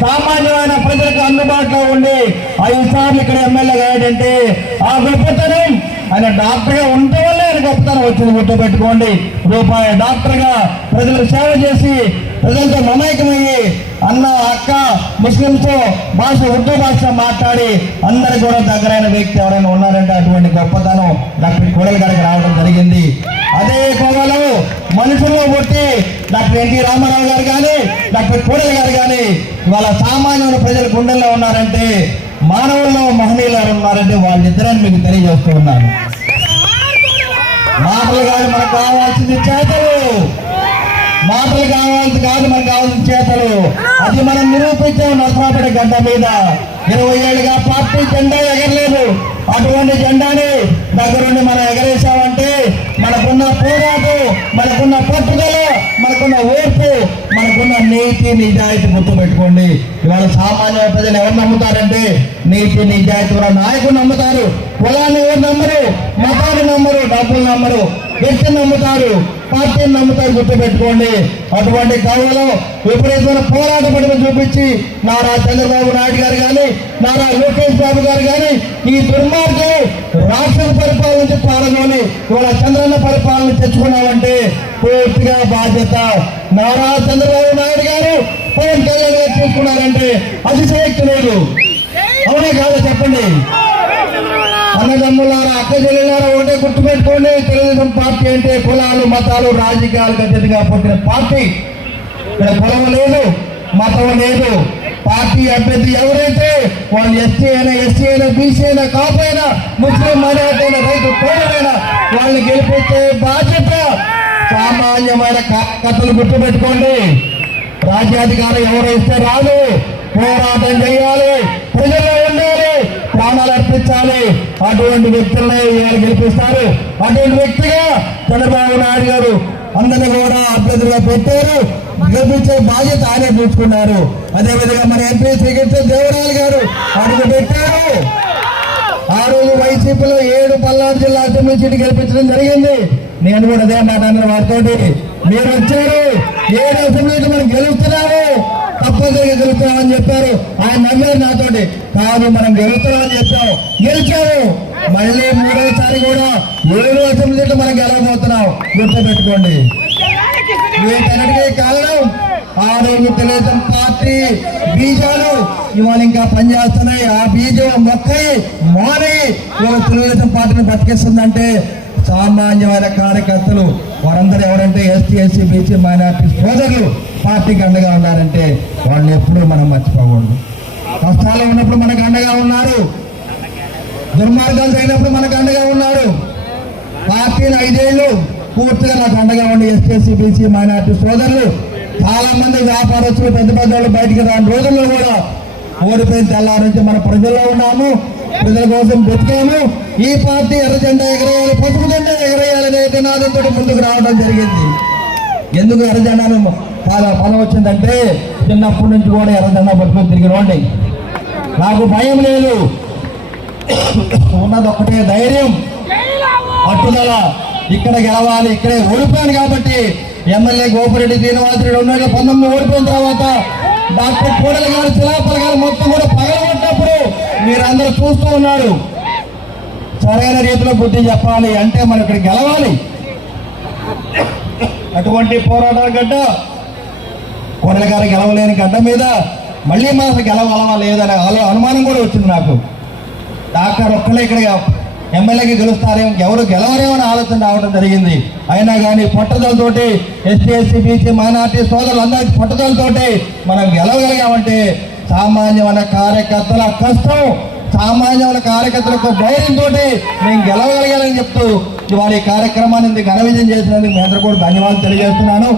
సామాన్యమైన ప్రజలకు అందుబాటులో ఉండి ఐదుసార్లు ఇక్కడ ఎమ్మెల్యే కాయడంటే ఆ గొప్పతనం. ఆయన డాక్టర్గా ఉండటం వల్లే ఆయన గొప్పతనం వచ్చింది. గుర్తుపెట్టుకోండి. రూపాయి డాక్టర్గా ప్రజలకు సేవ చేసి ప్రజలతో మమేకమయ్యి అన్న అక్క ముస్లింస్ భాష ఉర్దూ భాష మాట్లాడి అందరికి కూడా దగ్గరైన వ్యక్తి ఎవరైనా ఉన్నారంటే అటువంటి గొప్పతనం డాక్టర్ కోడలి గారికి రావడం జరిగింది. డాక్టర్ ఎన్టీ రామారావు గారు కానీ డాక్టర్ కోడలి గారు కానీ వాళ్ళ సామాన్యుల ప్రజల గుండెల్లో ఉన్నారంటే మానవుల్లో మహనీయులు ఉన్నారంటే వాళ్ళిద్దరని మీకు తెలియజేస్తూ ఉన్నాను. మాటలు కాదు మనకు కావాల్సింది చేతలు. మాటలు కావాల్సి కాదు మనకు కావాల్సిన చేతలు. అది మనం నిరూపించాం నరసరాపేట గడ్డ మీద. ఇరవై ఏళ్ళుగా పార్టీ జెండా ఎగరలేదు. అటువంటి జెండాని దగ్గరుండి మనం ఎగరేసామంటే మనకున్న పూర్వ నీతి నిజాయితీ గుర్తుపెట్టుకోండి ఇవాళ సామాన్య ప్రజలు ఎవరు నమ్ముతారంటే నీతి నిజాయితీ ఉన్న నాయకుడు నమ్ముతారు. కులాన్ని ఎవరు నమ్మరు? మతాన్ని నమ్మరు? డబ్బులు నమ్మరు. వ్యక్తిని నమ్ముతారు పార్టీని నమ్ముతారు గుర్తుపెట్టుకోండి. అటువంటి కాలంలో విపరీతమైన పోరాట పడిన చూపించి నారా చంద్రబాబు నాయుడు గారు కానీ నారా లోకేష్ బాబు గారు కానీ ఈ దుర్మార్గులు రాష్ట్ర పరిపాలన నుంచి ఇవాళ చంద్రన్న పరిపాలన తెచ్చుకున్నామంటే పూర్తిగా బాధ్యత. నారా చంద్రబాబు నాయుడు గారు పవన్ కళ్యాణ్ గారు చూసుకున్నారంటే అతిశయక్తి లేదు. అవునే కాదా చెప్పండి. అన్నదమ్ములారా అక్కజల్లారా ఒకటే గుర్తుపెట్టుకోండి. తెలుగుదేశం పార్టీ అంటే కులాలు మతాలు రాజకీయాలకు అతీతంగా పుట్టిన పార్టీ. ఇక్కడ కులం లేదు మతం లేదు. పార్టీ అభ్యర్థి ఎవరైతే వాళ్ళు ఎస్టీ అయినా ఎస్సీ అయినా బీసీ అయినా కాపు అయినా ముస్లిం మైనార్టీ అయినా రైతు కోడలైనా వాళ్ళని గెలిపించే బాధ్యత సామాన్యమైన కథలు గుర్తుపెట్టుకోండి. రాజ్యాధికారం ఎవరు ఇస్తే రాదు పోరాటం చేయాలి. అటువంటి వ్యక్తులనే ఇవాళ గెలిపిస్తారు. అటువంటి వ్యక్తిగా చంద్రబాబు నాయుడు గారు అందరిని కూడా అభ్యర్థులుగా పెట్టారు. గెలిపించే బాధ్యత ఆయనే తీసుకున్నారు అదేవిధంగా మన ఎంపీ శ్రీకృష్ణ దేవరాయలు గారు అడుగు పెట్టారు. ఆ రోజు వైసీపీలో ఏడు పల్నాడు జిల్లా అసెంబ్లీ సీటు గెలిపించడం జరిగింది. నేను కూడా అదే మాట అన్న వారితోటి. మీరు వచ్చారు. ఏడు అసెంబ్లీకి మనం గెలుస్తున్నాము. తప్పనిసరిగా గెలుస్తున్నామని చెప్పారు. ఆయన నమ్మారు నాతోటి. కాదు మనం గెలుస్తున్నామని చెప్పాము గెలిచాము మళ్ళీ మూడోసారి కూడా ఏడు అసెంబ్లీలు మనం గెలవబోతున్నాం. గుర్తుపెట్టుకోండి. వీటన్నిటికీ కారణం ఆ తెలుగుదేశం పార్టీ బీజాలు ఇవాళ ఇంకా పనిచేస్తున్నాయి. ఆ బీజం మొక్కయి మారి ఇవాళ తెలుగుదేశం పార్టీని బతికిస్తుందంటే సామాన్యమైన కార్యకర్తలు వారందరూ ఎవరంటే ఎస్టీ ఎస్సీ బీసీ మైనార్టీ సోదరులు పార్టీకి అండగా ఉన్నారంటే వాళ్ళని ఎప్పుడూ మనం మర్చిపోకూడదు. కష్టాలు ఉన్నప్పుడు మనకు అండగా ఉన్నారు. దుర్మార్గాలు జరిగినప్పుడు మనకు అండగా ఉన్నారు. పార్టీని ఐదేళ్ళు పూర్తిగా నాకు అండగా ఉండి ఎస్టీఎస్సీ బీసీ మైనార్టీ సోదరులు చాలా మంది వ్యాపారస్తులు పెద్ద పెద్ద వాళ్ళు బయటికి రాని రోజుల్లో కూడా ఓడిపోయిన తెల్లారి నుంచి మన ప్రజల్లో ఉన్నాము. ప్రజల కోసం బతికాము. ఈ పార్టీ ఎర్ర జెండా ఎగరేయాలి పసుపు జెండా ఎగరేయాలనేది అనే నినాదంతో ముందుకు రావడం జరిగింది. ఎందుకు ఎర్ర జెండాను చాలా పదం వచ్చిందంటే చిన్నప్పటి నుంచి కూడా ఎర్ర జెండా పట్టుకొని తిరిగినోండి నాకు భయం లేదు. ఉన్నది ఒకటే ధైర్యం. పట్టుదల. ఇక్కడ గెలవాలి ఇక్కడే ఓడిపోయాను కాబట్టి ఎమ్మెల్యే గోపిరెడ్డి శ్రీనివాసరెడ్డి ఉన్నాడు. పంతొమ్మిది ఓడిపోయిన తర్వాత డాక్టర్ కోడలి గారు శిలాపల గారు మొత్తం కూడా పగలగొట్టినప్పుడు మీరందరూ చూస్తూ ఉన్నారు. సరైన రీతిలో బుద్ధి చెప్పాలి అంటే మనం ఇక్కడ గెలవాలి. అటువంటి పోరాటాల గడ్డ కోడలి గారు గెలవలేని గడ్డ మీద మళ్ళీ మనం గెలవగలమా లేదనే అనుమానం కూడా వచ్చింది నాకు. డాక్టర్ ఒక్కలే ఇక్కడ ఎమ్మెల్యేకి గెలుస్తారేమో ఎవరు గెలవరేమో అని ఆలోచన రావడం జరిగింది. అయినా కానీ పట్టుదలతోటి ఎస్టీ ఎస్సీ బీసీ మైనార్టీ సోదరులందరికీ పట్టుదలతోటి మనం గెలవగలిగామంటే సామాన్యమైన కార్యకర్తల కష్టం సామాన్యమైన కార్యకర్తలకు ధైర్యంతో నేను గెలవగలిగానని చెప్తూ ఇవాళ ఈ కార్యక్రమాన్ని ఇంత ఘన విజయం చేసినందుకు మీ అందరూ కూడా ధన్యవాదాలు తెలియజేస్తున్నాను.